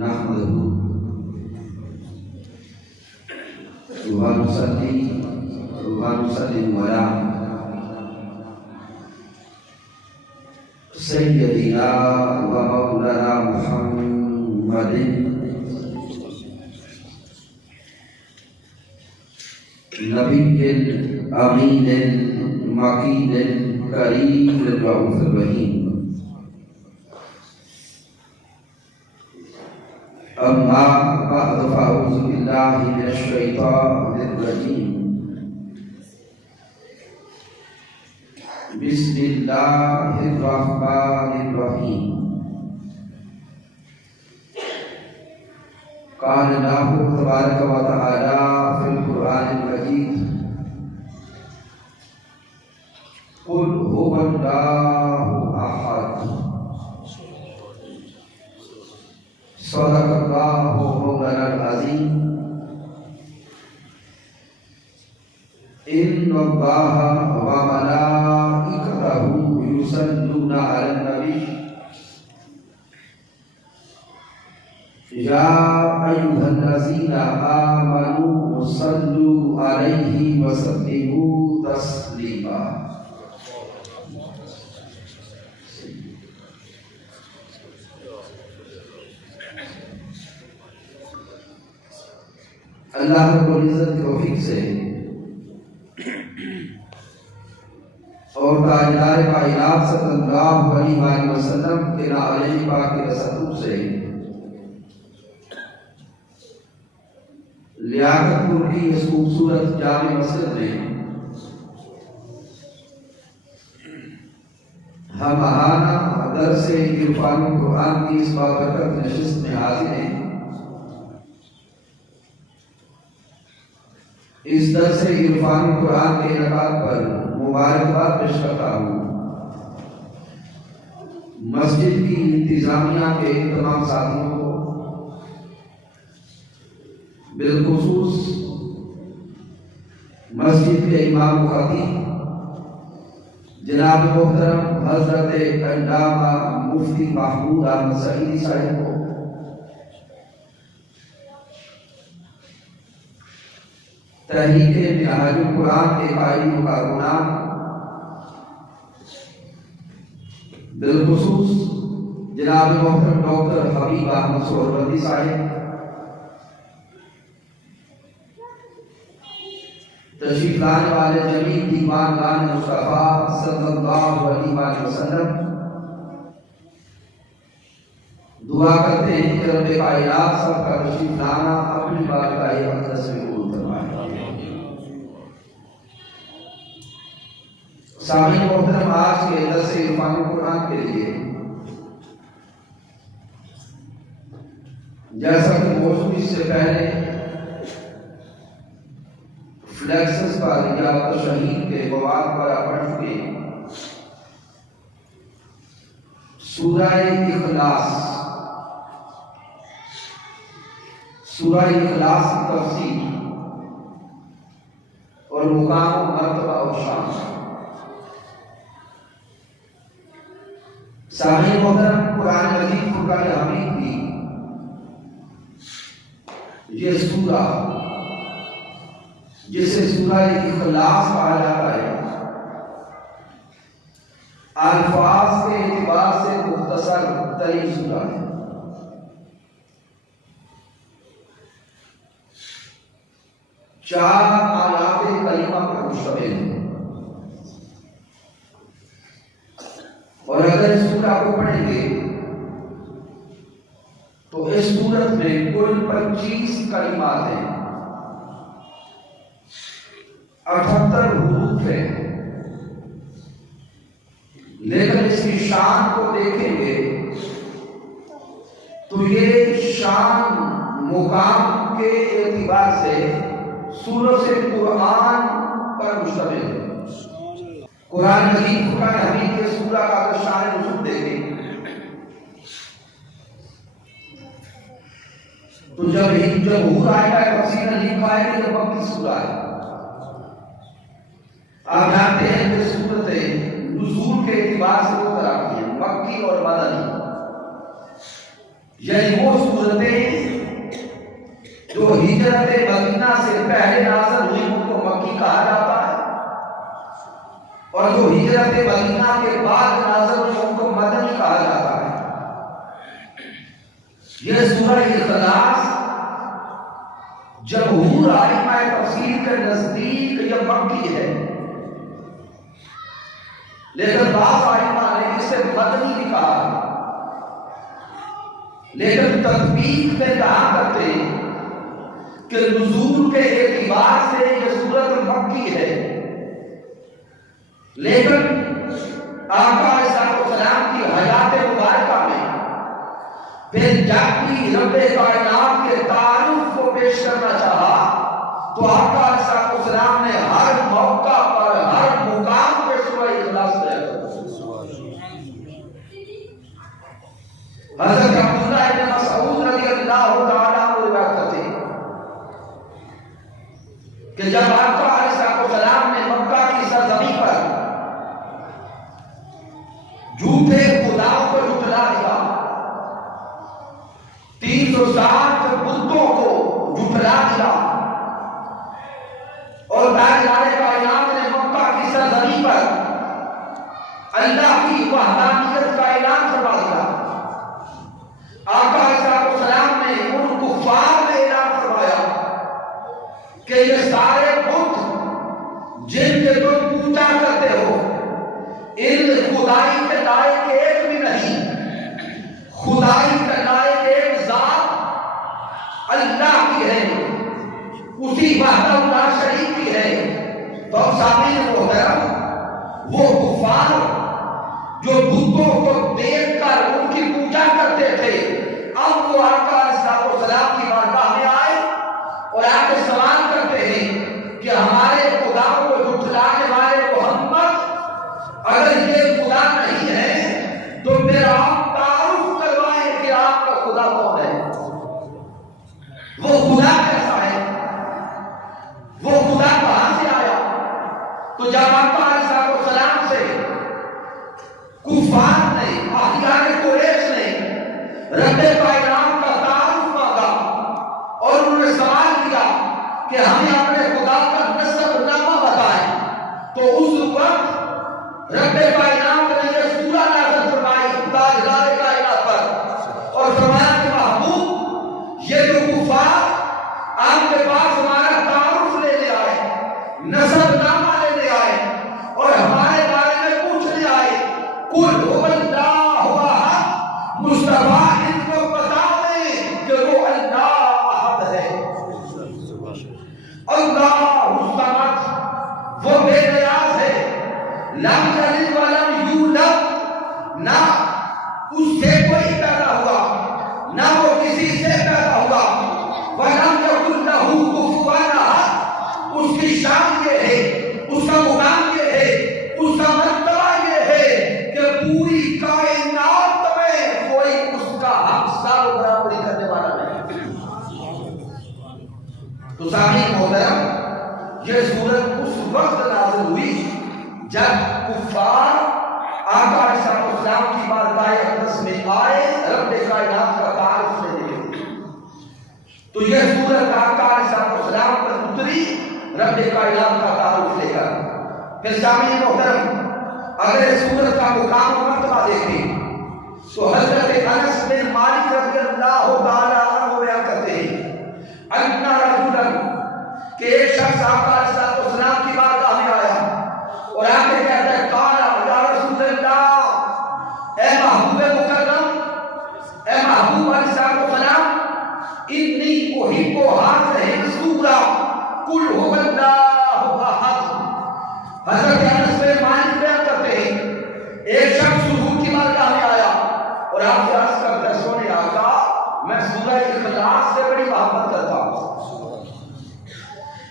نحمده ونصلي ونسلم على سيدنا ومولانا محمد نبي الأمين المكين الكريم الرؤوف الرحيم. أما بعد فأعوذ بالله من الشيطان الرجيم. بسم الله الرحمن الرحيم. قال الله تبارك وتعالى في القرآن المجيد: قل هو الله أحد. صدق الله مولانا العظيم. إن الله وملائكته يصلون على النبي يا أيها الذين آمنوا صلوا عليه وسلموا تسليما. اللہ رب العزت کے توفیق سے اور تاجدار کائنات صلی اللہ علیہ وآلہ وسلم کے نعلین پاک کے رسول سے لیاقت پور کی اس خوبصورت جامع مسجد میں ہم ماہانہ درس عرفان قرآن کی اس بابرکت نشست میں حاضر ہیں. اس درس عرفان قرآن کے انعقاد پر مبارکباد پیش کرتا ہوں مسجد کی انتظامیہ کے تمام ساتھیوں کو، بالخصوص مسجد کے امام و خطیب جناب محترم حضرت علامہ مفتی محمود احمد سعیدی صاحب کو، تحریک منہاج القرآن کے قائدین و کارکنان، بالخصوص جناب محترم ڈاکٹر حبیب احمد سہروردی صاحب، تشریف لانے والے جمیع دیوانگان مصطفیٰ صلی اللہ علیہ وآلہ وسلم. دعا کرتے ہیں کہ رب کائنات سب کا تشریف لانا اپنی بارگاہ اقدس میں قبول فرمائے. سامعین محترم، آج کے درس عرفان قرآن کے لیے جیسا کہ موضوع اس سے پہلے فلیکسس پر یا تشہیر کے مواد پر پڑھ چکے سورہ اخلاص کی تفسیر اور مقام و مرتبہ اور شان. سامعین محترم، قرآن مجید فرقان حمید کی یہ سورہ جسے سورہ اخلاص کہا جاتا ہے، الفاظ کے اعتبار سے مختصر ترین سورہ ہے. چار آیات کریمہ پر مشتمل ہے، اور اگر اس سورہ کو پڑھیں گے تو اس سورت میں کل 25 کلمات ہیں، 78 حروف ہیں. لیکن اس کی شان کو دیکھیں گے تو یہ شان مقام کے اعتبار سے سورۃ قرآن پر مشتمل ہے. قرآن مجید فرقان حمید کے سورہ کا اگر شان نزول دیکھیں تو جب ہود آئے گا تفسیر لکھا ہے کہ یہ مکی سورہ ہے. آپ جانتے ہیں کہ سورت نزول کے اعتبار سے دو طرح کی ہیں، مکی اور مدنی. یعنی وہ صورتیں جو ہجرت مدینہ سے پہلے نازل ہوئی ان کو مکی کہا جاتا ہے، اور جو ہجرت مدینہ کے بعد نازل ہوئی ان کو مدنی کہا جاتا ہے۔ یہ سورہ اخلاص جمہور ائمہ تفسیر کے نزدیک یہ مکی ہے، لیکن بعض ائمہ نے اسے مدنی بھی کہا، لیکن تطبیق میں کہا کرتے کہ نزول کے اعتبار سے یہ سورت مکی ہے، لیکن آقا علیہ السلام کی حیات مبارکہ میں پھر جب بھی رب کائنات کے تعارف کو پیش کرنا چاہا تو آقا علیہ السلام نے ہر موقع پر ہر مقام پہ سورہ اخلاص کیا۔ حضرت عبداللہ ابن مسعود رضی اللہ تعالیٰ عنہ روایت کرتے ہیں کہ جب آقا علیہ السلام نے مکہ کی سرزمین پر جھوٹے خداؤں کو جھٹلا دیا، 360 بتوں کو جھٹلا دیا، اور تاجدار کائنات نے مکہ کی سرزمین پر اللہ کی وحدانیت کا اعلان فرما دیا، آقا علیہ السلام نے ان کفار میں اعلان فرمایا کہ یہ سارے بت جن کے تم پوجا کرتے ہو ان خدائی کے لائق ایک بھی نہیں، خدائی کے لائق ایک ذات اللہ کی ہے، اسی وحدہ لا شریک کی ہے۔ تو سامنے محترم وہ کفار جو بتوں کو دیکھ کر ان کی پوجا کرتے تھے، اب وہ آقا علیہ السلام کی بارگاہ میں آئے اور آ کے سوال کرتے ہیں کہ ہمارے خدا کو جھٹلانے والے محمد اگر یہ خدا نہیں ہے تو میرا آپ تعارف کروائیں کہ آپ کا خدا کون ہے، وہ خدا کیسا ہے، وہ خدا کہاں سے آیا۔ تو جب آقا علیہ السلام سے کفار نے، احیان قریش نے رب کائنات کا تعارف مانگا اور انہوں نے سوال کیا کہ ہمیں اپنے خدا کا نسب نامہ بتائیں، تو اس وقت رب کائنات نے یہ سورہ نازل فرمائی تاجدار کائنات پر اور فرمایا کہ محبوب یہ جو کفار آپ کے پاس ہمارا تعارف لینے آئے، نسب نامہ لینے آئے اور ہمارے بارے میں پوچھنے آئے، قل هو اللہ احد، مصطفیٰ ان کو بتا دیں کہ وہ اللہ احد ہے، اللہ الصمد، وہ بے نیاز ہے، لم یلد ولم یولد، نہ اس سے کوئی پیدا ہوا نہ وہ کسی سے پیدا ہوا، ولم یکن لہ کفوا احد، اس کی شان یہ ہے، اس کا مقام یہ ہے، اس کا مرتبہ یہ ہے کہ پوری کائنات میں کوئی اس کا ہمسر و برابری کرنے والا نہیں۔ تو سامعین محترم یہ سورت اس وقت نازل ہوئی جب کفار آقا علیہ السلام کی بارگاہ اقدس میں آئے رب کائنات کا تعارف لینے کے لیے۔ تو یہ سورت آقا علیہ السلام پر اتری رب کائنات کا تعارف لے کر۔ پھر سامعین محترم اگر اس سورت کا مقام و مرتبہ دیکھیں تو حضرت انس بن مالک رضی اللہ تعالیٰ عنہ بیان کرتے ہیں ان رجلا کہ ایک شخص آقا علیہ السلام کی بارگاہ میں آیا اور آ کے کہتا ہے قال یا رسول اللہ، اے محبوب مکرم، اے محبوب علیہ السلام، انی احب هذه السورہ قل هو اللہ احد۔ حضرت انس بن مالک بیان کرتے ہیں ایک شخص حضور کی بارگاہ میں آیا اور آپ سے عرض کرتا ہے سونے آقا میں سورہ اخلاص سے بڑی محبت کرتا ہوں،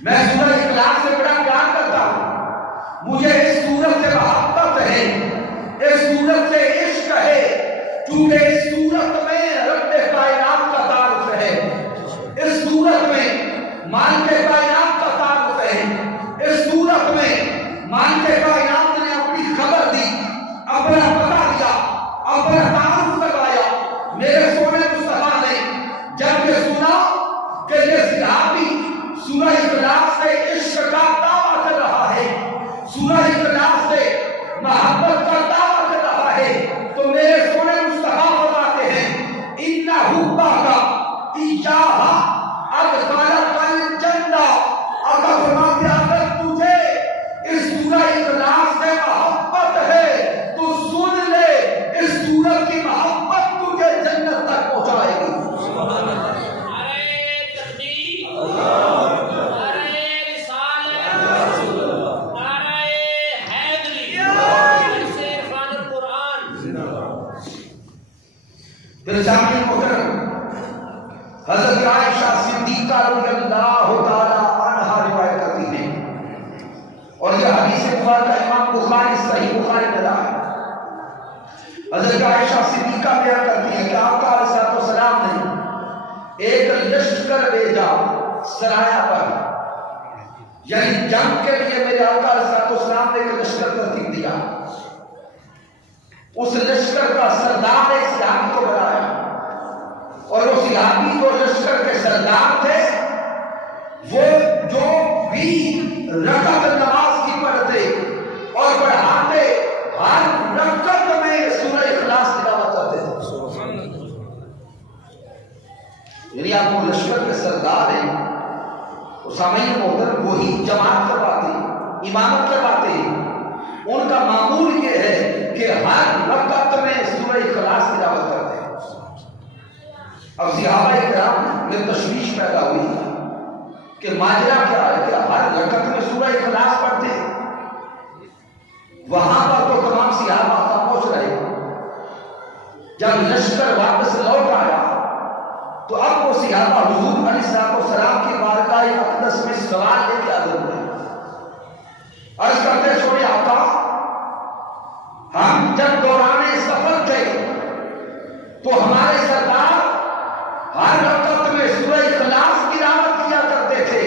میں سورہ اخلاص سے بڑا پیار کرتا ہوں، مجھے اس سورت سے محبت ہے، اس سورت سے عشق ہے، چونکہ اس سورت میں رب کائنات کا تعارف ہے، اس سورت میں مالک کائنات کا تعارف ہے، اس سورت میں مالک کائنات نے اپنی خبر دی، اپنا پتہ دیا، اپنا تعارف کروایا، میرے سونے مصطفیٰ ربک ایاہ ادخلک الجنہ. آقا فرماتے ہیں اگر تجھے اس سورہ اخلاص سے محبت ہے تو سن لے، اس سورت کی محبت تجھے جنت تک پہنچائے گی. پھر سامعین محترم، حضرت عائشہ صدیقہ رضی اللہ تعالی عنہا روایت کرتی ہیں، اور یہ حدیث مبارکہ امام بخاری صحیح بخاری میں لایا ہے. حضرت عائشہ صدیقہ بیان کرتی ہیں کہ آقا علیہ السلام نے ایک لشکر بھیجا سرایہ پر، یعنی جنگ کے لیے میرے آقا علیہ السلام نے ایک لشکر ترتیب دیا. اس لشکر کا سردار ایک صحابی کو بنایا، اور وہ صحابی جو لشکر کے سردار تھے وہ جو بھی رکعت نماز کی پڑھتے اور پڑھاتے ہر رکعت میں سورہ اخلاص تلاوت کرتے تھے. یعنی آپ وہ لشکر کے سردار ہیں، سامعین محترم وہی جماعت کرواتے، امامت کرواتے ہیں. ان کا معمول یہ ہے کہ ہر رکعت میں سورہ اخلاص تلاوت کرتے ہیں. اب صحابہ کرام میں تشویش پیدا ہوئی کہ ماجرا کیا ہے کہ ہر رکعت میں سورہ اخلاص پڑھتے ہیں. وہاں پر تو تمام صحابہ پہنچ رہے. جب لشکر واپس لوٹ آیا تو اب وہ صحابہ حضور علیہ السلام کی بارگاہ اقدس میں سوال لے کے حاضر ہوئے. عرض کرتے چھوڑے آقا، ہم جب دوران سفر تھے تو ہمارے سردار ہر رکعت میں سورہ اخلاص کی تلاوت کیا کرتے تھے.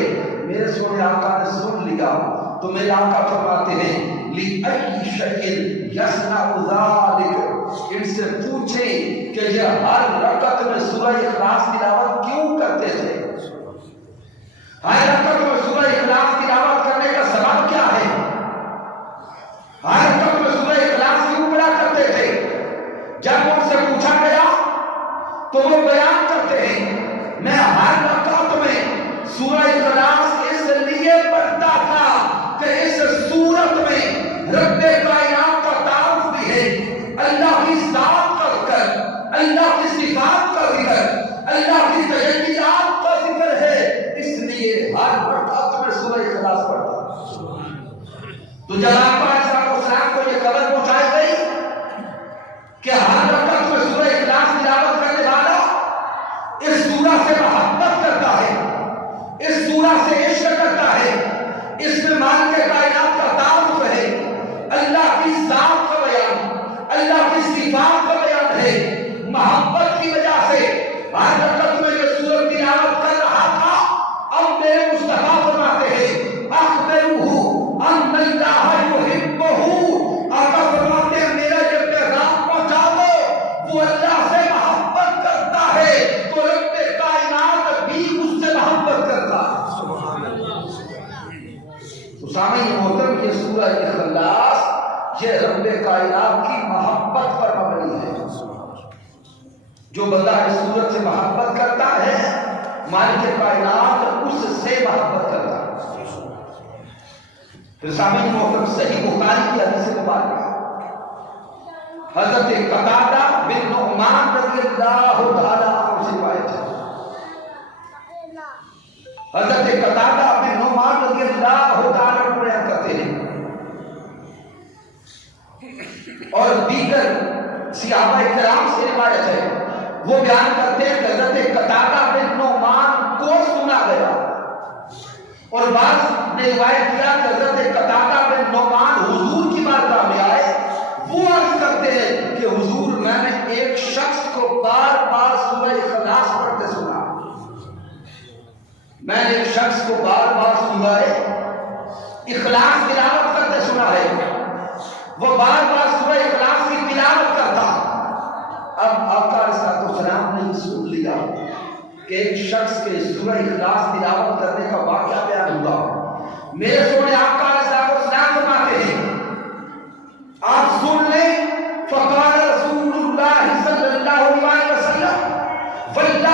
میرے سونے آقا نے سن لیا تو میرے آقا فرماتے ہیں لِأَيِّ شَيْءٍ يَصْنَعُ ذَلِكَ، ان سے پوچھیں کہ یہ ہر رکعت میں سورہ اخلاص کی تلاوت کیوں کرتے تھے. ہر رکعت میں سورہ اخلاص کی تلاوت کرنے کا سبب کیا ہے؟ ہر رکعت میں سورہ اخلاص کیوں پڑھا کرتے تھے؟ جب ان سے پوچھا گیا تو وہ بیان کرتے ہیں میں ہر رکعت میں سورہ اخلاص اس لیے پڑھتا تھا کہ اس سورت میں رب کائنات کا تعارف بھی ہے، اللہ کی ذات کا ذکر، اللہ کی صفات کا ذکر، اللہ کی تجلیات کا ذکر ہے. اس لیے ہر رکعت میں سورہ اخلاص پڑھتا. تو جب آپ کو یہ خبر پہنچائی گئی کہ ہر رکعت میں سورہ اخلاص تلاوت کرنے والا اس سورہ سے محبت کرتا ہے، اس سورہ سے عشق کرتا ہے، اس میں مالک کائنات کا تعارف ہے، اللہ کی ذات کا بیان، اللہ کی صفات کا بیان ہے، محبت کی وجہ سے ہر رکعت میں یہ سورہ تلاوت کر رہا تھا. اب میرے مصطفیٰ فرماتے ہیں اخبرہ ان اللہ یحبہ. آقا فرماتے ہیں میرا یہ پیغام پہنچا دو، وہ اللہ سے محبت کرتا ہے تو رب کائنات بھی اس سے محبت کرتا ہے. تو سامعین محترم، یہ سورہ اخلاص یہ رب کائنات کی محبت پر مبنی ہے. جو بندہ اس سورت سے محبت کرتا ہے مالک کائنات اس سے محبت کرتا ہے. پھر سامعین محترم صحیح بخاری کی حدیث مبارکہ حضرت قتادہ بن نعمان رضی اللہ تعالی عنہ سے روایت ہے. حضرت قتادہ بن نعمان رضی اللہ تعالی عنہ بیان کرتے ہیں اور دیگر صحابہ کرام سے روایت ہے، وہ بیان کرتے ہیں کہ حضرت قتادہ بن نعمان کو سنا گیا، اور بعض نے روایت کیا کہ حضرت قتادہ بن نعمان حضور کی بارگاہ میں آئے. وہ عرض کرتے ہیں کہ حضور میں نے ایک شخص کو بار بار سورہ اخلاص پڑھتے سنا. میں نے ایک شخص کو بار بار سورہ اخلاص تلاوت کرتے سنا ہے، وہ بار بار سورہ اخلاص کی تلاوت کرتا. اب آقا علیہ السلام نے سن لیا کہ ایک شخص کے سورہ اخلاص تلاوت کرنے کا واقعہ بیان ہوا. میرے سونے آقا علیہ السلام فرماتے ہیں آپ سن لیں. فقال رسول اللہ صلی اللہ علیہ وسلم واللہ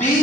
3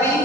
3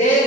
1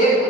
1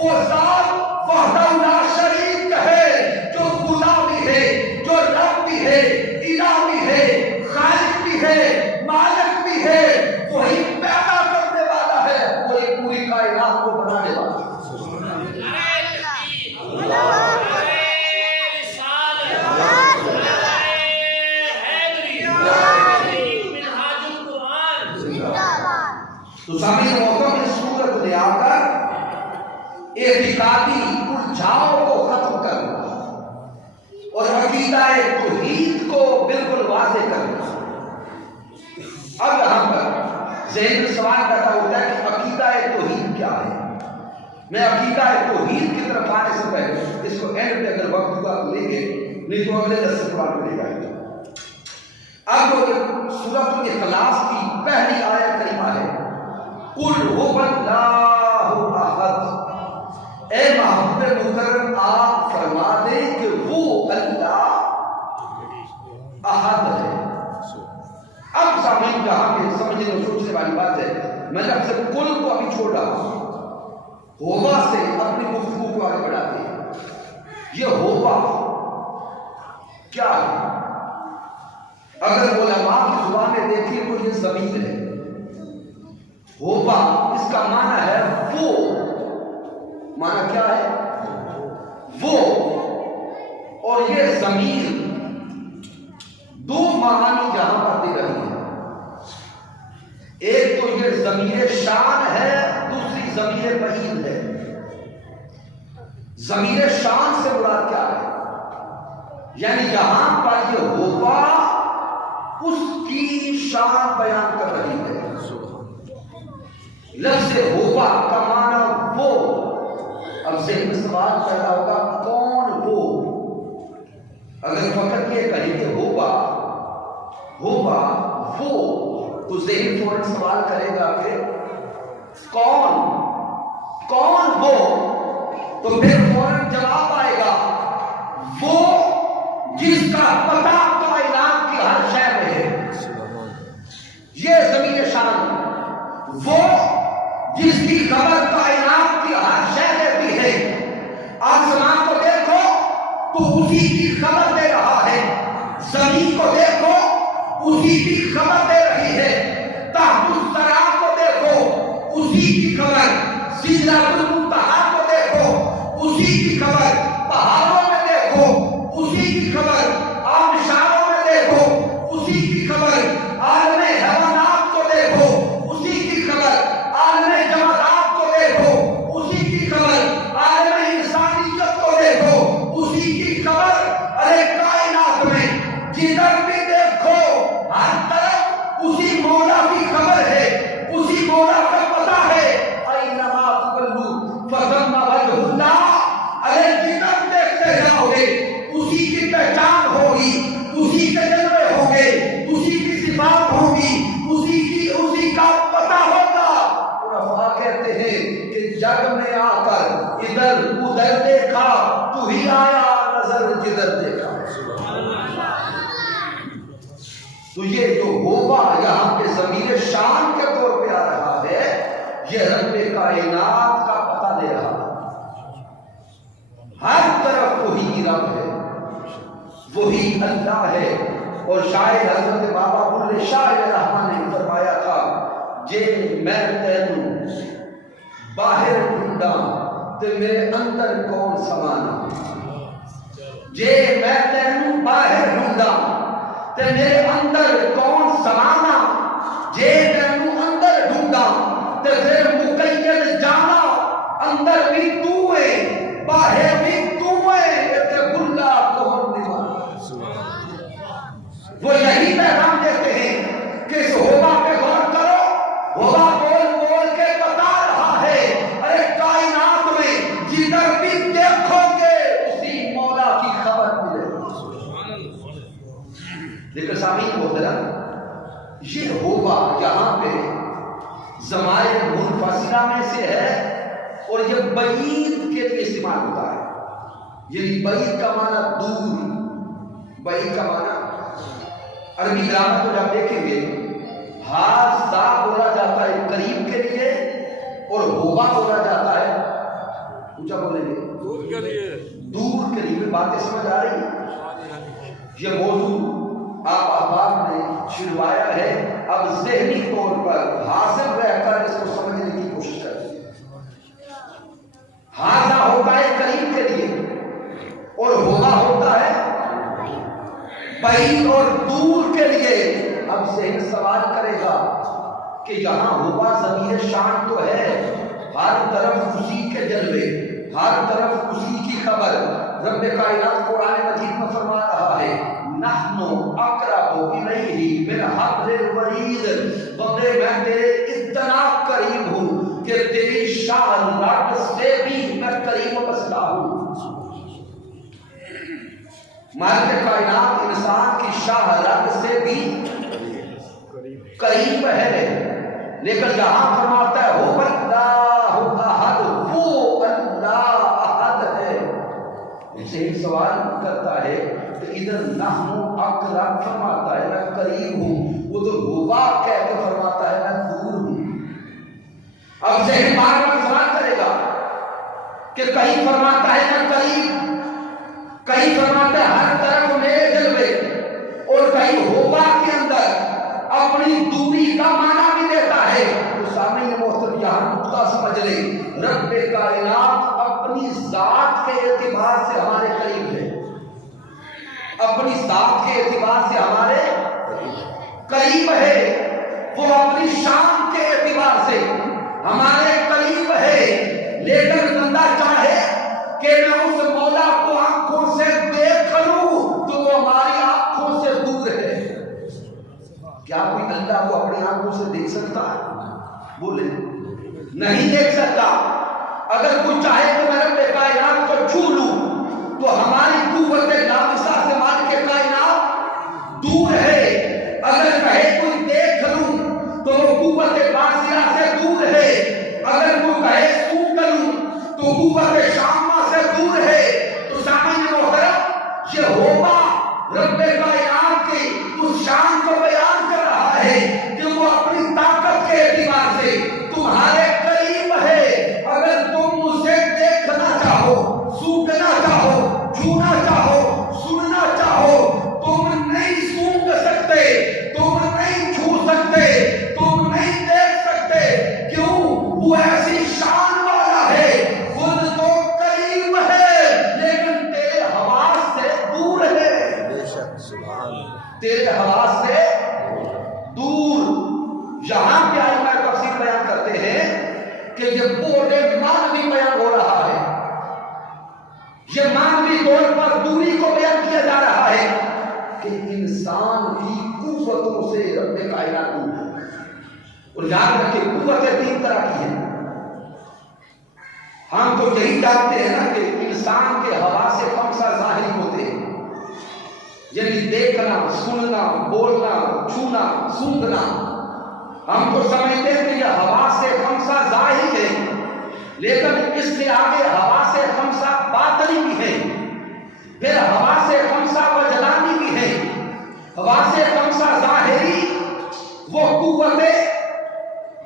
وہ ذات وحدہ لا شریک ہے، جو خدا بھی ہے، جو رب بھی ہے، الہ بھی ہے، خالق بھی ہے، مالک بھی ہے، وہی پیدا کرنے والا ہے، وہی پوری کائنات کو بنانے والا ہے۔ تو سامعین محترم، اس صورت نے آ کر اعتقادی الجھاؤ کو ختم کرنا اور عقیدہ توحید کو بالکل واضح کرنا۔ اب یہاں پر ذہن میں سوال پیدا ہوتا ہے کہ عقیدہ توحید کیا ہے؟ میں عقیدہ توحید کی طرف آنے سے پہلے اس کو اینڈ پہ اگر وقت ہوا تو لیں گے، نہیں تو اگلے درس سے قرآن میں لے جائیں گے۔ اب سورۃ الاخلاص کی پہلی آیت کریمہ ہے قل هو اللہ احد۔ اے محبوب مکرم آپ فرما دیں کہ وہ اللہ احد ہے۔ اب سامعین جہاں پہ سمجھنے اور سوچنے والی بات ہے، میں لفظ کل کو ابھی چھوڑ رہا ہوں، ہوبا سے اپنی گفتگو کو آگے بڑھاتے ہیں۔ یہ ہوبا کیا ہے؟ اگر علماء کی زبان میں دیکھیں تو یہ ضمیر ہے۔ ہوبا اس کا معنی ہے وہ، معنی کیا ہے؟ وہ، اور یہ ضمیر دو معنی یہاں پر دے رہی ہے۔ ایک تو یہ ضمیر شان ہے، دوسری ضمیر بعید ہے۔ ضمیر شان سے مراد کیا ہے؟ یعنی یہاں پر یہ ہوبا اس کی شان بیان کر رہی ہے۔ لفظ ہوبا کا معنی وہ، اب ذہن میں سوال پیدا ہوگا کون وہ؟ اگر فقط یہ کہیں کہ ہوبا ہوبا وہ، تو ذہن فوراً سوال کرے گا کہ کون وہ؟ تو پھر فوراً جواب آئے گا وہ جس کا پتہ کائنات کی ہر شے میں ہے۔ یہ ضمیر شان، وہ جس کی خبر کائنات کی ہر شے دیتی ہے۔ آسمان کو دیکھو تو اسی کی خبر دے رہا ہے، زمین کو دیکھو اسی کی خبر دے رہی ہے، تحت الثرى کو دیکھو اسی کی خبر، سدرۃ المنتہا کو دیکھو اسی کی خبر، پہاڑوں میں دیکھو اسی کی خبر، آبشاروں میں دیکھو اسی کی خبر، عالم حیوانات کو دیکھو اسی کی خبر، عالم جمادات کو دیکھو اسی کی خبر، عالم انسانیت کو دیکھو اسی کی خبر۔ ارے کائنات میں جدھر بھی دیکھو ہر طرف اسی مولا کی خبر ہے، اسی مولا کا پتہ ہے۔ اینما تولوا فثم وجہ اللہ۔ ارے جدھر دیکھتے جاؤ گے اسی کی پہچان ہوگی، اسی کے جلوے ہوں گے، اسی کی صفات ہوگی، اسی کا پتہ ہوگا۔ عرفاء کہتے ہیں کہ جگ میں آ کر ادھر ادھر دیکھا تو ہی آیا نظر جدھر دیکھا۔ تو یہ جو ہوبا یہاں پہ ضمیر شان کے طور پہ آ رہا ہے، یہ رب کائنات کا پتہ دے رہا ہے۔ ہر طرف وہی رب ہے، وہی اللہ ہے۔ اور شاید حضرت بابا بلے شاہ رحمان نے فرمایا تھا جے میں تینوں باہر ڈھونڈا تے میرے اندر کون سمانا، جے میں تینوں باہر ڈھونڈا تے میرے اندر کون سمانا، جے تینوں اندر ڈھونڈا تے پھر مقید جانا، اندر بھی تو ہے باہر بھی تو ہے تے بلا کون دیوانا۔ وہ یہی پیغام دیتے ہیں کہ اس ہوبا پہ غور کرو، ہوبا بول بول کے بتا رہا ہے ارے کائنات میں جدھر بھی دیکھو گے اسی مولا کی خبر ملے۔ لیکن سامعین محترم، یہ ہوبا یہاں پہ ضمائر منفصلہ میں سے ہے اور یہ بعید کے لیے استعمال ہوتا ہے۔ یعنی بعید کا معنی دور، بعید کا معنی عربی گرامر کو جب دیکھیں گے ہاذا بولا جاتا ہے قریب کے لیے اور ہوبا بولا جاتا ہے اونچا بولیں گے، دور کے لیے، دور کے لیے۔ باتیں سمجھ آ رہی ہیں؟ یہ موضوع آپ احباب نے چھڑوایا ہے، اب ذہنی طور پر حاضر رہ کر اس کو سمجھنے کی کوشش کریں۔ حاضر ہوتا ہے قریب کے لیے اور ہوگا ہوتا ہے بعید اور دور کے لیے۔ اب ذہن سوال کرے گا کہ یہاں ہوگا ضمیر شان تو ہے، ہر طرف اسی کے جلوے، ہر طرف اسی کی خبر۔ رب کائنات قرآن مجید میں فرما رہا ہے نحن اقرب الیہ من حبل الورید، بندے میں تیرے اتنا قریب ہوں کہ تیری شاہ رگ سے بھی میں قریب بستا ہوں۔ مالک کائنات انسان کی شاہ رگ سے بھی قریب ہے، لیکن یہاں فرماتا ہے هو اللہ احد، وہ اللہ احد ہے۔ اسے ایک سوال کرتا ہے کہ ادھر نحن اقرب فرماتا ہے میں قریب ہوں، ادھر ہوا کہہ کے فرماتا ہے میں دور ہوں۔ اب ذہن بار بار سوال کرے گا کہ کہیں فرماتا ہے میں قریب، کہیں فرماتا ہے ہر طرف میرے جلوے، اور کہیں ہوگا کے اندر اپنی دوری کا معنی بھی دیتا ہے۔ تو سامنے محترم یہاں نقطہ سمجھ لے، رب کائنات اپنی ذات کے اعتبار سے ہمارے قریب ہے، اپنی ذات کے اعتبار سے ہمارے قریب ہے، وہ اپنی شان کے اعتبار سے ہمارے قریب ہے، لیکن بندہ چاہے کہ میں اس مولا کو آنکھوں سے دیکھ لوں تو وہ ہماری آنکھوں سے دور ہے۔ کیا کوئی اللہ کو اپنی آنکھوں سے دیکھ سکتا ہے؟ بولے نہیں دیکھ سکتا۔ اگر کوئی چاہے کہ میں رب کائنات کو چھو لوں تو ہماری قوت ناقصہ سے مالک کائنات دور ہے۔ اگر کہے کوئی دیکھ لوں تو وہ قوت باصرہ سے دور ہے۔ اگر کوئی کہے سو کروں تو قوت شامہ سے دور ہے۔ تو سامنے محترم یہ ہوگا رب کائنات کی اس شان کو بیان کر رہا ہے کہ وہ اپنی طاقت کے اعتبار سے تمہارے قریب ہے۔ اگر تم اسے دیکھنا چاہو، سونگنا چاہو، چھونا چاہو، سننا چاہو، تم نہیں سونگ سکتے، تم نہیں چھو سکتے، تم نہیں دیکھ سکتے۔ کیوں؟ وہ ایسی شان والا ہے، خود تو قریب ہے لیکن تیرے حواس سے دور ہے۔ بے شک سبحان اللہ، تیرے حواس سے دور۔ یہاں پہ علماء تفسیر بیان کرتے ہیں کہ یہ بورے معنوی بیان ہو رہا ہے، یہ معنوی طور پر دوری کو بیان کیا جا رہا ہے کہ انسان کی قوتوں سے رب کائنات دور ہے۔ اور یاد رکھیں قوتیں تین طرح کی ہیں۔ ہم تو یہی جانتے ہیں نا کہ انسان کے حواس خمسہ ظاہری ہوتے ہیں، یعنی دیکھنا، سننا، بولنا، چھونا، سونگنا۔ ہم تو سمجھتے ہیں کہ یہ حواس خمسہ ظاہری ہے، لیکن اس سے آگے حواس خمسہ باطنی بھی ہے، پھر حواس خمسہ وجدانی بھی ہے۔ حواس خمسہ ظاہری وہ قوت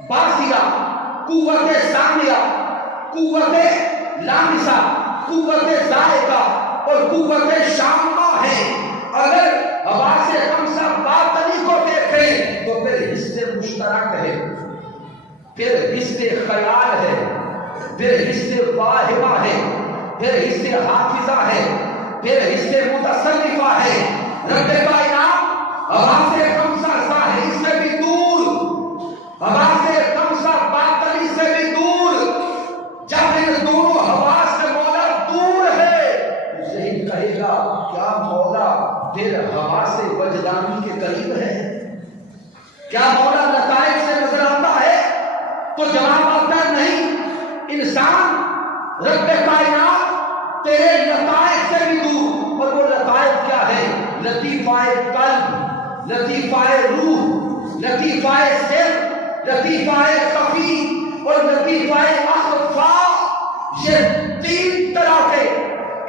باصرہ، قوت سامعہ، قوت لامسہ، قوت ذائقہ اور قوت شامہ ہے۔ اگر حواس خمسہ باطنی کو دیکھیں تو پھر حصے مشترک ہے، پھر حصے خیال ہے، پھر حصے واہمہ ہے، پھر حصے حافظہ ہے، پھر حصے متصرفہ ہے۔ رب کائنات حواس خمسہ ظاہری سے بھی دور، حواس خمسہ باطنی سے بھی دور۔ جب ان دونوں حواس سے مولا دور ہے تو ذہن کہے گا کیا مولا پھر حواس وجدانی کے قریب ہے؟ کیا مولا نتائج سے نظر آتا ہے؟ تو جواب آتا ہے نہیں، انسان رب کائنات تیرے نتائج سے بھی دور۔ اور وہ نتائج کیا ہے؟ لطیفہ قلب، لطیفہ روح، لطیفہ سر، لطیفہ خفی اور لطیفہ اخفا۔ یہ تین طرح کے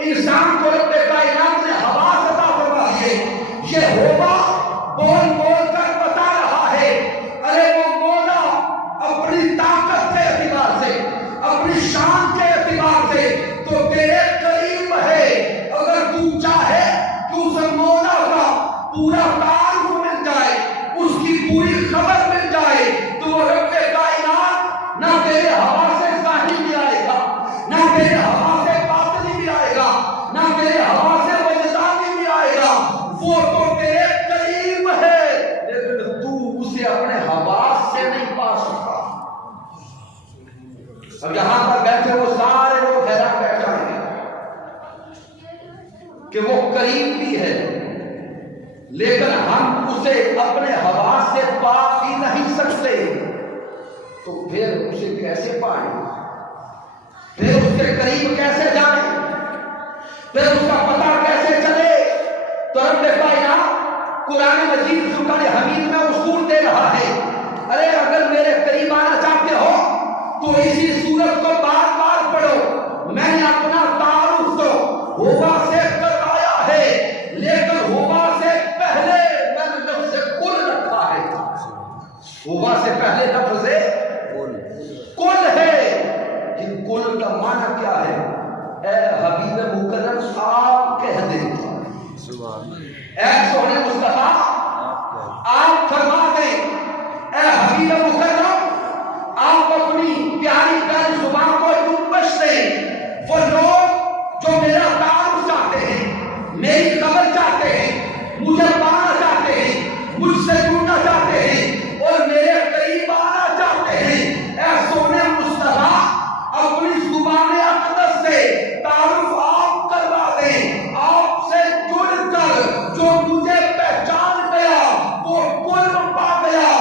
انسان کو رب کائنات نے حواس عطا فرما دیے۔ یہ ہوگا بول بول کر بتا رہا ہے ارے وہ مولا اپنی طاقت کے اعتبار سے، اپنی شان کے اعتبار سے میرے حواس باطنی بھی آئے گا، نہ میرے حواس وجدانی بھی آئے گا، وہ تو تیرے قریب ہے، لیکن تو اسے اپنے حواس سے نہیں پا سکتا۔ اب یہاں پر بیٹھے وہ سارے لوگ حیران بیٹھ جائیں گے کہ وہ قریب بھی ہے، لیکن ہم اسے اپنے حواس سے پا بھی نہیں سکتے، تو پھر اسے کیسے پائیں، پھر اس کے قریب کیسے جائیں، پھر اس کا پتہ کیسے چلے؟ تو رب کائنات قرآن مجید فرقان حمید میں اصول دے رہا ہے، ارے اگر میرے قریب آنا چاہتے ہو تو اسی سورت کو بار بار پڑھو۔ میں نے اپنا تعارف تو ہوبا سے کروایا ہے، لیکن ہوبا سے پہلے میں نے لفظ کل رکھا ہے۔ ہوبا سے پہلے لفظ کل ہے، یہ کل کا معنی کیا ہے؟ اے حبیب مکرم آپ کہہ دیں، اے سونے مصطفیٰ آپ فرما دیں، اے حبیب مکرم آپ اپنی پیاری پیاری زبان کو یوں دیں، وہ لوگ جو میرا تعارف چاہتے ہیں، میری خبر چاہتے ہیں، مجھے پانا چاہتے ہیں، مجھ سے جڑنا چاہتے ہیں اور میرے قریب آنا چاہتے ہیں، اے سونے مصطفیٰ اپنی زبان اقدس سے تعارف آپ کروا دیں، آپ سے جڑ کر جو مجھے پہچان گیا وہ کل پا گیا،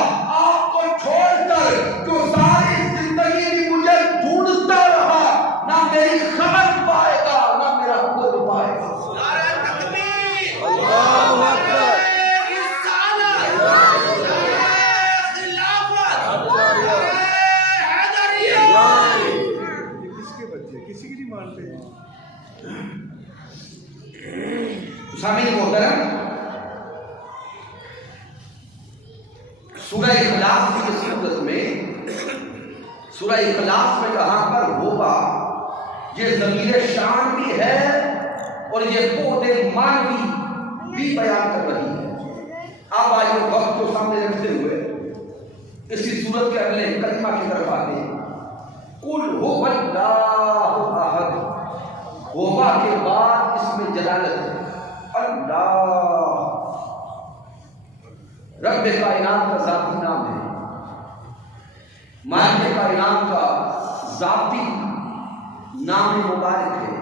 آپ کو چھوڑ کر جو ساری زندگی بھی مجھے ڈھونڈتا رہا، نہ میری خبر پائے گا نہ میرا کل پائے گا۔ نعرہ تکبیر، اللہ اکبر، رسالت، خلافت، حیدریہ۔ کس کے بچے کسی کی نہیں مانتے ہیں؟ سامعین محترم، سورہ اخلاص کی صورت میں، سورہ اخلاص میں یہاں پر ہوگا یہ ضمیر شان بھی ہے اور یہ بعد معنوی بھی بیان کر رہی ہے۔ اب آئیے وقت کو سامنے رکھتے ہوئے اسی صورت کے اگلے کلمہ کی طرف آتے ہیں۔ قل هو اللہ احد، ہوگا کے بعد اس میں جلالت ہے، اللہ رب کائنات کا ذاتی نام ہے، مالک کائنات کا ذاتی نام مبارک ہے۔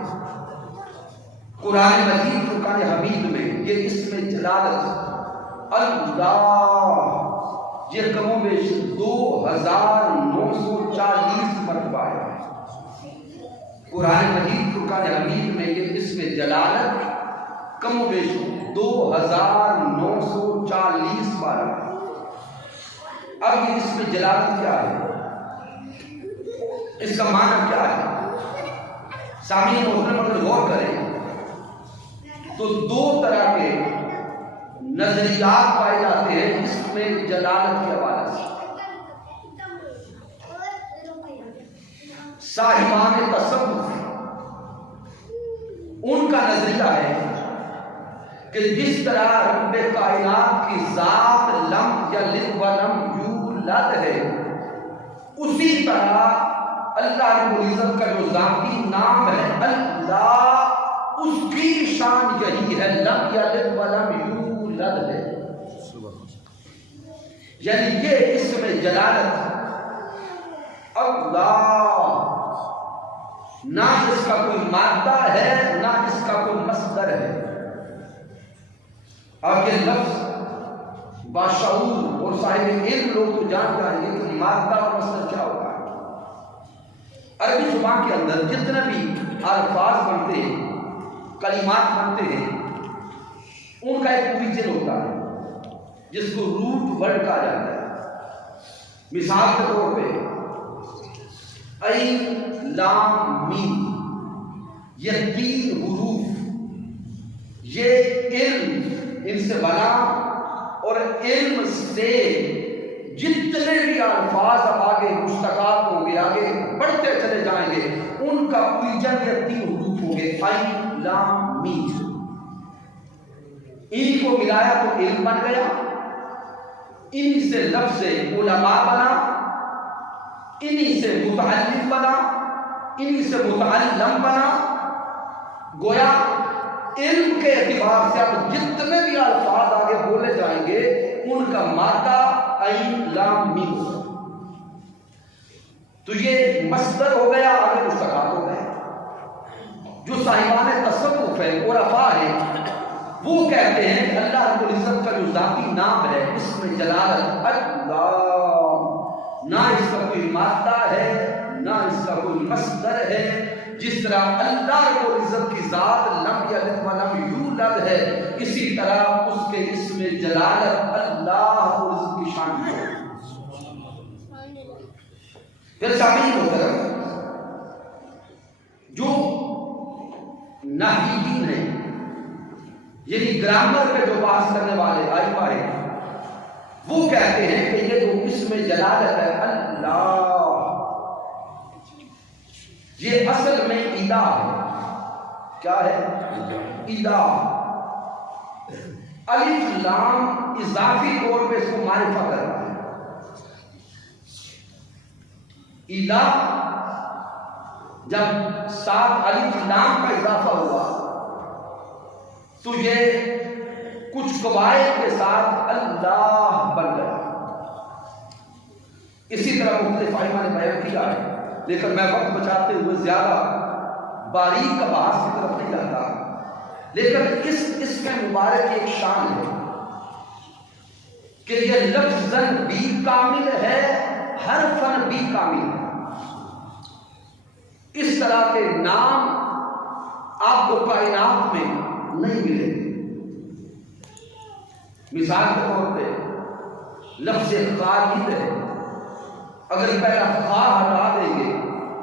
قرآن مجید فرقان حمید میں یہ اسم جلالت اللہ یہ کم و بیش 2940 مرتبہ ہے۔ قرآن مجید فرقان حمید میں یہ اسم جلالت کم و بیش 2940 بار ہے۔ اب یہ اسم جلالت کیا ہے، اس کا معنی کیا ہے؟ سامعین محترم اگر غور کریں تو دو طرح کے نظریات پائے جاتے ہیں اس میں جلالت کے حوالے سے۔ صاحبان تصوف ان کا نظریہ ہے کہ جس طرح رب کائنات کی ذات لم یلد ولم یولد ہے، اسی طرح اللہ رب العزت کا جو ذاتی نام ہے اللہ، اس کی شان یہی ہے، لم یلد ولم یولد ہے۔ یعنی یہ اسم جلالت اللہ نہ اس کا کوئی مادہ ہے نہ اس کا کوئی مصدر ہے۔ اب یہ لفظ باشعور اور صاحب علم لوگ تو جان جائیں گے کہ مادہ اور مصدر کیا ہوتا ہے۔ عربی زبان کے اندر جتنے بھی الفاظ بنتے ہیں، کلمات بنتے ہیں، ان کا ایک اوریجن ہوتا ہے جس کو روٹ ورڈ کہا جاتا ہے۔ مثال کے طور پہ عین لام میم، یہ 3 حروف، یہ علم، ان سے بنا اور علم سے جتنے بھی الفاظ اب آگے مشتقات ہوں گے، آگے بڑھتے چلے جائیں گے، ان کا اوریجن یہ 3 حروف ہوں گے، عین لام میم۔ ان کو ملایا تو علم بن گیا، ان سے لفظ علماء بنا، انہی سے متعلم بنا، انہی سے متعلم بنا. گویا علم کے اعتبار سے اب جتنے بھی الفاظ آگے بولے جائیں گے ان کا مادہ عین لام میم ہوگا. تو یہ مصدر ہو گیا، آگے مشتقات ہو گئے. جو صاحبان تصوف ہے، عرفاء ہیں، وہ کہتے ہیں کہ اللہ رب العزت کا جو ذاتی نام ہے اس میں جلالت اللہ، نہ اس کا کوئی مادہ ہے نہ اس کا کوئی مصدر ہے. جس طرح اللہ رب العزت کی ذات لم یلد ولم یولد ہے، اسی طرح اس کے اسم جلالت اللہ رب العزت کی شان ہے. پھر سامعین محترم، جو نحویین ہیں، یعنی گرامر پہ جو بحث کرنے والے ائمہ ہیں، وہ کہتے ہیں کہ یہ جو اسم جلالت ہے اللہ، یہ اصل میں الہ ہے. کیا ہے؟ الہ. الف لام اضافی طور پہ اس کو معرفہ کر رہا ہے. الہ جب ساتھ الف لام کا اضافہ ہوا تو یہ کچھ قواعد کے ساتھ اللہ بن گیا. اسی طرح مختلف ائمہ نے بیان کیا ہے، لیکن میں وقت بچاتے ہوئے زیادہ باریک کا بحث کی طرف نہیں جاتا. لیکن اس میں مبارک ایک شان ہے کہ یہ لفظاً بھی کامل ہے، حرفاً بھی کامل ہے. اس طرح کے نام آپ کو کائنات میں نہیں ملے. مثال کے طور پہ لفظ خالد ہے، اگر پہلا خا ہٹا دیں گے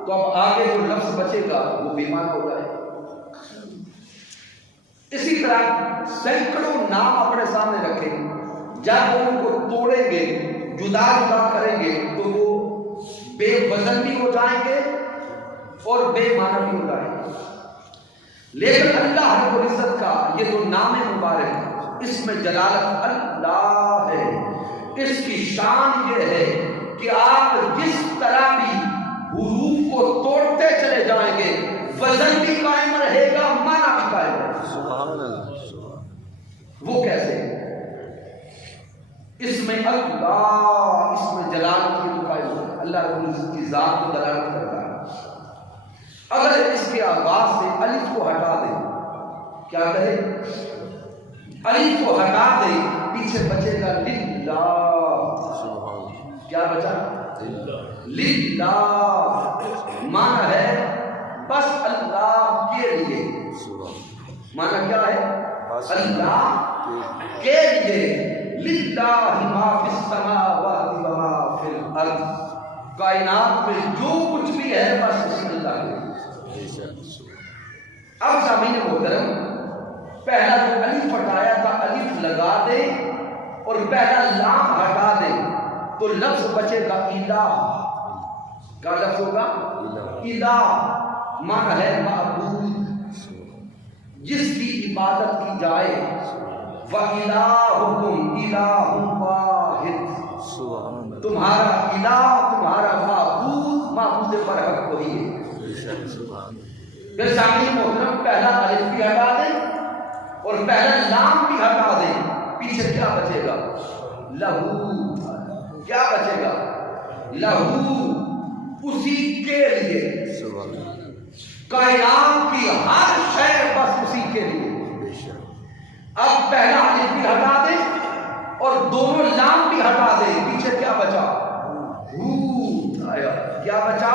تو اب آگے جو لفظ بچے گا وہ بے معنی ہو جائے. اسی طرح سینکڑوں نام اپنے سامنے رکھیں، جب ان کو توڑیں گے، جدا جدا کریں گے تو وہ بے وزن بھی ہو جائیں گے اور بے معنی بھی ہو جائیں گے. لیکن اللہ رب العزت کا یہ جو نام مبارک، اس میں جلالت اللہ ہے. اس کی شان یہ ہے کہ آپ جس طرح بھی حروف کو توڑتے چلے جائیں گے وزن بھی قائم رہے گا، معنی بھی قائم رہے گا. سبحان اللہ. وہ کیسے؟ اس میں اللہ، اس میں جلالت کی قائم ہے. اللہ رب العزت کی ذات کو دلالت کرتا ہے. اگر اس کے آغاز سے الف کو ہٹا دیں، کیا کہے؟ الف کو ہٹا دیں، پیچھے بچے گا للہ. کیا بچا؟ للہ. معنی ہے بس اللہ کے لیے. معنی کیا ہے؟ اللہ کے لیے. للہ ما فی السماوات و ما فی الارض. کائنات میں جو کچھ بھی ہے بس اسی اللہ کے لیے. اب سامعین محترم، پہلا جو الف ہٹایا تھا الف لگا دے اور پہلا لام ہٹا دے تو لفظ بچے گا الہ. کیا لفظ ہوگا؟ الہ. معنی ہے معبود، جس کی عبادت کی جائے. وَإِلَٰهُكُمْ إِلَٰهٌ وَاحِدٌ. تمہارا الہ، تمہارا معبود برحق وہی ہے. پھر سامعین محترم، پہلا الف بھی ہٹا دیں اور پہلا لام بھی ہٹا دیں، پیچھے کیا بچے گا؟ لہو. کیا بچے گا؟ لہو. اسی کے لیے. کائنات کی ہر شے بس اسی کے لیے. اب پہلا الف بھی ہٹا دیں اور دونوں لام بھی ہٹا دیں، پیچھے کیا بچا؟ ہو. آیا کیا بچا؟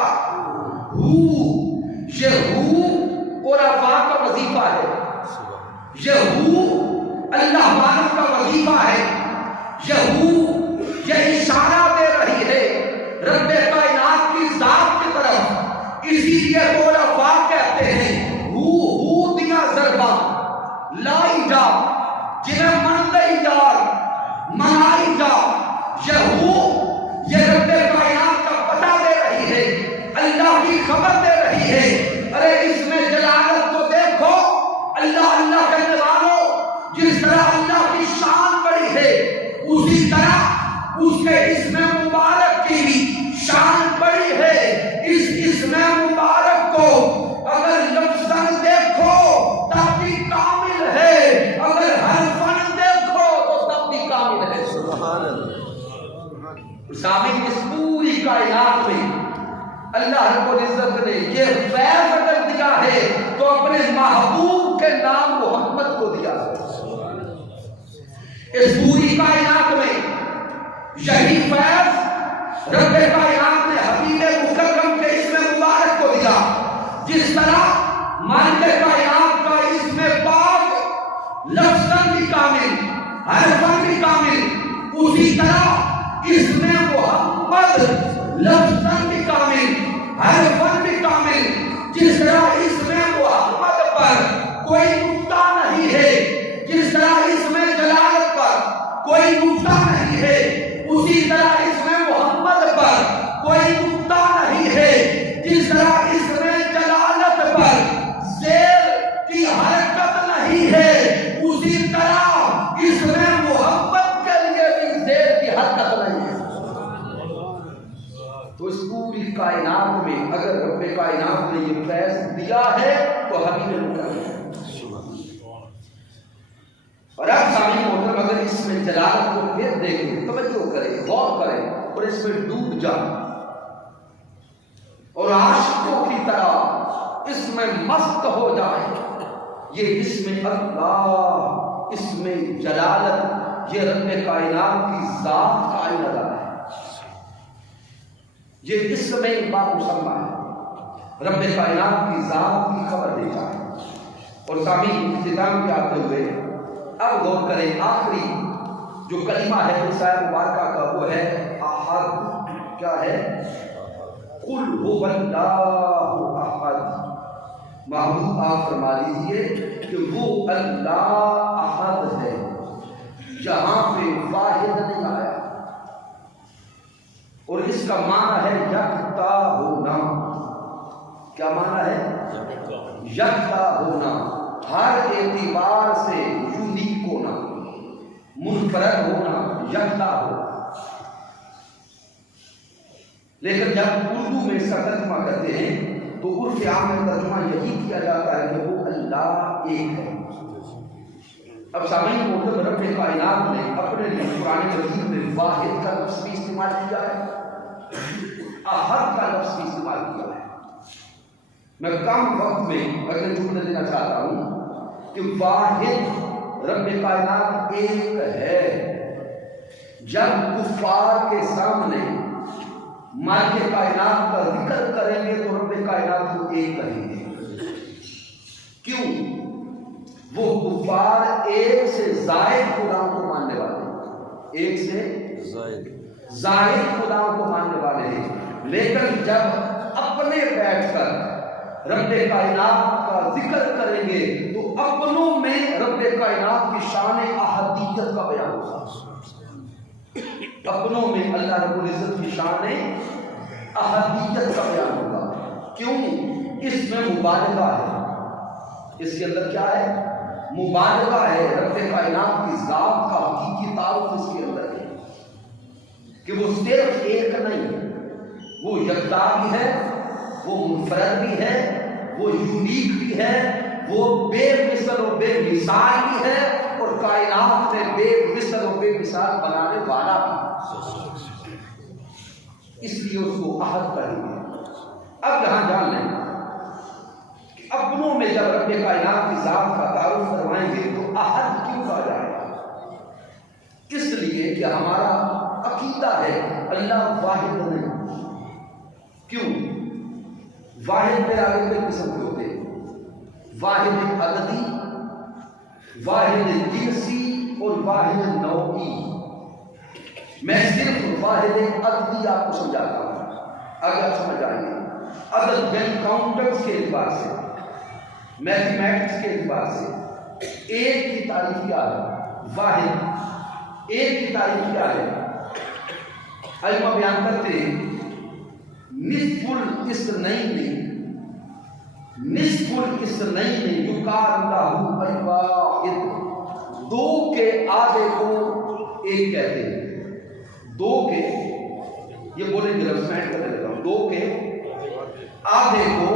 ہو. یہ ہو عرفاء کا وظیفہ ہے. یہ ہو اللہ والوں کا وظیفہ ہے. یہ ہو یہ اشارہ دے رہی ہے رب کائنات کی ذات کی طرف. اسی لیے عرفاء کہتے ہیں ہو دیا ضربہ لائی جا، جنہیں من لئی جا منائی جا. یہ ہو یہ رب کائنات کا پتہ دے رہی ہے، اللہ کی خبر دے رہی ہے. ارے اس میں جلالت تو دیکھو. اللہ اللہ کرنے والوں، جس طرح اللہ کی شان بڑی ہے اسی طرح اس کے اسم مبارک کی بھی شان بڑی ہے. اس اسم مبارک سامعین اس پوری کائنات میں اللہ رب العزت نے یہ فیض اگر دیا ہے تو اپنے محبوب کے نام محمد کو دیا ہے۔ اس پوری کائنات میں یہی فیض رب کائنات نے حبیب مکرم کے اسم مبارک کو دیا۔ جس طرح مالک کائنات کا اسم پاک لفظاً بھی کامل حرفاً بھی کامل، اسی طرح اسم محمد لفظاً بھی کامل حرفاً بھی کامل۔ جس طرح اسم محمد پر کوئی نقطہ نہیں ہے، جس طرح اسم جلالت پر کوئی نقطہ نہیں ہے، اسی طرح اسم محمد پر کوئی نقطہ نہیں ہے۔ جس طرح اسم جلالت پر زیر کی حرکت نہیں ہے، اسی طرح اسم محمد کے لیے بھی زیر کی حرکت نہیں ہے۔ تو اس پوری کائنات میں اگر رب کائنات نے یہ فیض دیا ہے تو حبیب مکرم ہے۔ اور اب سامعین محترم اگر اس میں جلالت کو پھر دیکھیں، توجہ کریں، غور کریں اور اس میں ڈوب جائیں اور عاشقوں کی طرح اس میں مست ہو جائیں، یہ اسم اللہ، اسم جلالت، یہ رب کائنات کی ذات کا علامہ ہے۔ یہ اسم بامسمہ ہے، رب کائنات کی ذات کی خبر دیتا ہے۔ اور سامعین اختتام پہ آتے ہوئے اب غور کریں، آخری جو کلمہ ہے عیسیٰ مبارکہ کا وہ ہے احد۔ کیا ہے؟ قل هو اللہ احد۔ محبوب آپ فرما دیجئے کہ وہ اللہ احد ہے، جہاں پہ واحد نہیں آیا، اور اس کا معنی ہے یکتا ہونا۔ کیا معنی ہے؟ یکتا ہونا، ہر اعتبار سے یونیک ہونا، منفرد ہونا، یکتا ہونا۔ لیکن جب اردو میں اس کا ترجمہ کرتے ہیں تو عرف عام میں ترجمہ یہی کیا جاتا ہے کہ وہ اللہ ایک ہے۔ اب سامعین محترم رب کائنات نے اپنے لیے قرآن مجید میں واحد کا لفظ بھی استعمال کیا ہے، احد کا لفظ بھی استعمال کیا ہے۔ میں کم وقت میں اگلے جملے دینا چاہتا ہوں کہ واحد رب کائنات ایک ہے۔ جب کفار کے سامنے مالک کائنات کا ذکر کریں گے تو رب کائنات کو ایک کہیں گے۔ کیوں؟ وہ کفار ایک سے زائد خداؤں کو ماننے والے ہیں، ایک سے زائد خداؤں کو ماننے والے ہیں، لیکن جب اپنے بیٹھ کر رب کائنات کا ذکر کریں گے تو اپنوں میں رب کائنات کی شان احدیت کا بیان ہوگا۔ اپنوں میں اللہ رب العزت کی شان احدیت کا بیان ہوگا۔ کیوں؟ اس میں مبالغہ ہے، اس کے اندر کیا ہے؟ مبالغہ ہے۔ رب کائنات کی ذات کا حقیقی تعارف اس کے اندر ہے کہ وہ صرف ایک نہیں، وہ یکتا بھی ہے، وہ منفرد بھی ہے، وہ یونیک بھی ہے، وہ بے مثل و بے مثال بھی ہے، اور کائنات میں بے مثل و بے مثال بنانے والا بھی۔ اس لیے اس کو احد کہیں گے۔ اب یہاں جان لیں کہ اپنوں میں جب رب کائنات کی ذات کا تعارف کروائیں گے تو احد کیوں کہا جائے گا؟ اس لیے کہ ہمارا عقیدہ ہے اللہ واحد نہیں۔ کیوں؟ واحد میں آگے کئی قسم کے ہوتے ہیں، واحد عددی، واحد جنسی اور واحد نوعی۔ میں صرف واحد عددی آپ کو سمجھاتا ہوں، آگے آپ سمجھ آئیں گے۔ عدد یعنی کاؤنٹنٹس کے اعتبار سے، میتھمیٹکس کے اعتبار سے ایک کی تعریف کیا ہے؟ واحد۔ ایک کی تعریف کیا ہے؟ علماء بیان کرتے ہیں نصف الاثنین، نصف الاثنین یقال لہ الواحد، دو کے آدھے کو ایک کہتے ہیں۔ دو کے، یہ بولیں گے رسمائٹ کرنے لگا ہوں، دو کے آدھے کو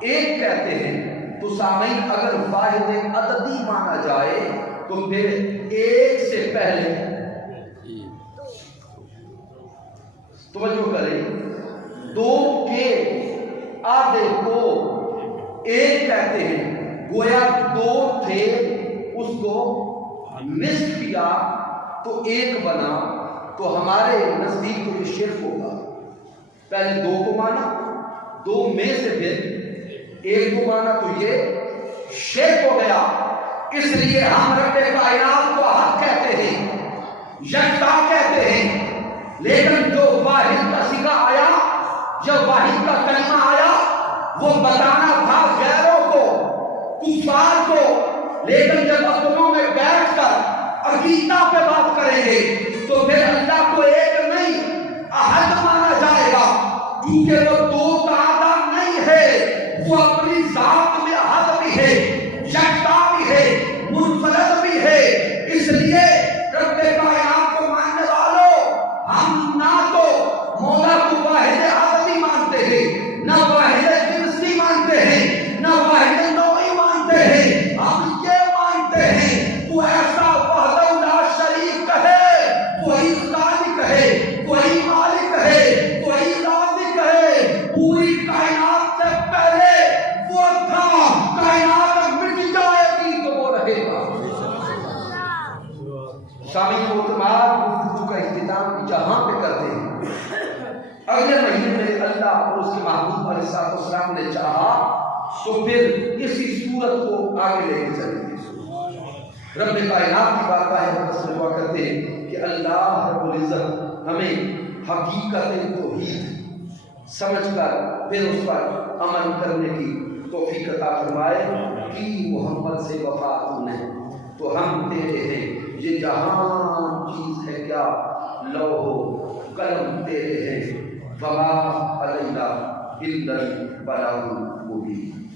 ایک کہتے ہیں۔ تو سامعین اگر واحد عددی مانا جائے تو پھر ایک سے پہلے توجہ کریں، دو کے آدھے کو ایک کہتے ہیں، گویا دو تھے اس کو نصف کیا تو ایک بنا، تو ہمارے نزدیک تو یہ شرک ہوگا۔ پہلے دو کو مانا، دو میں سے پھر ایک کو مانا تو یہ شرک ہو گیا۔ اس لیے ہم رب کائنات کو حق کہتے ہیں، یکتا کہتے ہیں، لیکن جو واحد کا صیغہ آیا، جو واحد کا کلمہ آیا، وہ بتانا تھا غیروں کو، کفار کو، لیکن جب اپنوں میں بیٹھ کر عقیدہ پہ بات کریں گے تو پھر اللہ کو ایک نہیں احد مانا جائے گا، کیونکہ وہ دو کا آدھا نہیں ہے، وہ اپنی ذات میں احد بھی ہے، یکتا بھی ہے، منفرد بھی ہے۔ اس لیے رب کائنات کو ماننے والوں، ہم نہ تو مولا کو واحد احدی مانتے ہیں، نہ واحد جنسی مانتے ہیں، نہ واحد نوعی مانتے ہیں، ہم یہ مانتے ہیں وہ ایسا وحدہ لا شریک ہے، وہی خالق ہے، وہی مالک ہے، وہی رازق ہے، پوری کائنات سے پہلے وہ تھا، کائنات مٹ جائے گی تو وہ رہے گا۔ سامعین محترمات، گفتگو کا اختتام جہاں پہ کرتے ہیں، اگلے مہینے میں اللہ اور اس کے محبوب علیہ السلام نے چاہا تو پھر اسی صورت کو آگے لے کے چلیں گے۔ رب کائنات کی بارگاہ مقدس میں دعا کرتے ہیں کہ اللہ رب العزت ہمیں حقیقت توحید سمجھ کر پھر اس پر عمل کرنے کی توفیق عطا فرمائے کہ محمد سے وفا تو نہیں تو ہم تیرے ہیں، یہ جہاں چیز ہے کیا، لوح و قلم تیرے ہیں، وما علینا الا البلاغ المبین۔